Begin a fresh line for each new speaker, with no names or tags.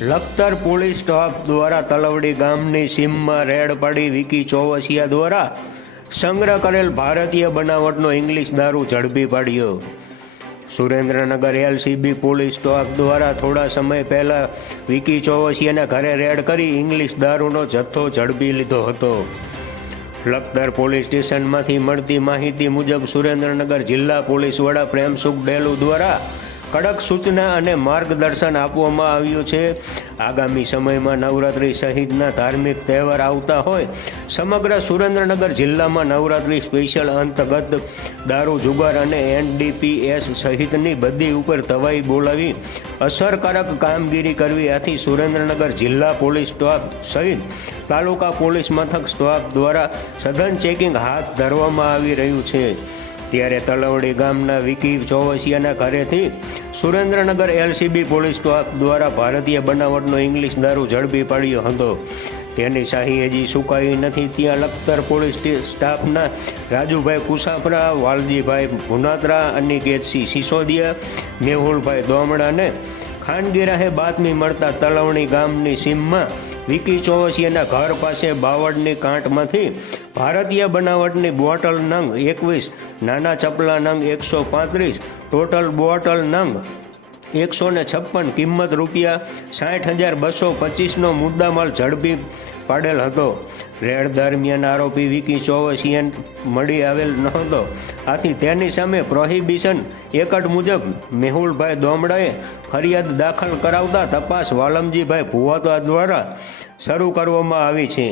Lakhtar police staff દ્વારા તલવડી ગામની સીમમાં રેડ પાડી વિકી ચોવસિયા દ્વારા સંગ્રહ કરેલ ભારતીય બનાવટનો ઇંગ્લિશ દારૂ ઝડપી પાડ્યો. સુરેન્દ્રનગર એલસીબી પોલીસ સ્ટાફ દ્વારા થોડા સમય પહેલા વિકી ચોવસિયાના ઘરે રેડ કરી ઇંગ્લિશ દારૂનો જથ્થો ઝડપી લીધો હતો. લખતર પોલીસ સ્ટેશનમાંથી મળતી માહિતી મુજબ સુરેન્દ્રનગર જિલ્લા પોલીસ વડા પ્રેમસુખ ડેલુ દ્વારા કડક સૂચના અને માર્ગદર્શન આપવામાં આવ્યું છે. આગામી સમયમાં નવરાત્રિ સહિતના ધાર્મિક તહેવાર આવતા હોય. સમગ્ર સુરેન્દ્રનગર જિલ્લામાં નવરાત્રિ સ્પેશિયલ અંતર્ગત દારૂ, જુગાર અને એનડીપીએસ સહિતની બધી ઉપર તવાઈ બોલાવી અસરકારક કામગીરી કરવી. આથી સુરેન્દ્રનગર જિલ્લા પોલીસ સ્ટાફ સહિત તાલુકા પોલીસ મથક સ્ટાફ દ્વારા સઘન ચેકિંગ હાથ ધરવામાં આવી રહ્યું છે. ત્યારે તલવડી ગામના વિકી ચોવસિયાના ઘરેથી સુરેન્દ્રનગર એલસીબી પોલીસ દ્વારા ભારતીય બનાવટનો ઇંગ્લિશ દારૂ ઝડપી પાડ્યો હતો. તેની શાહી હજી સુકાઈ નથી, ત્યાં લખતર પોલીસ સ્ટાફના રાજુભાઈ કુસાપરા, વાલજીભાઈ ભુનાત્રા, અનિકેતસિંહ સિસોદિયા, મેહુલભાઈ દોમડાને ખાનગીરાહે બાતમી મળતા તલવણી ગામની સીમમાં વિકી ચોવસિયાના ઘર પાસે બાવળની કાંટમાંથી ભારતીય બનાવટની બોટલ નંગ એકવીસ, નાના ચપલા નંગ એકસો પાંત્રીસ, ટોટલ બોટલ નંગ એકસો ને છપ્પન કિંમત રૂપિયા સાઠ હજાર બસો પચીસનો મુદ્દામાલ ઝડપી પાડેલ હતો. રેડ દરમિયાન આરોપી વિકી ચોવસિયન મળી આવેલ નહોતો. આથી તેની સામે પ્રોહિબિશન એકટ મુજબ મેહુલભાઈ દોમડાએ ફરિયાદ દાખલ કરાવતા તપાસ વાલમજીભાઈ ભુવાતા દ્વારા શરૂ કરવામાં આવી છે.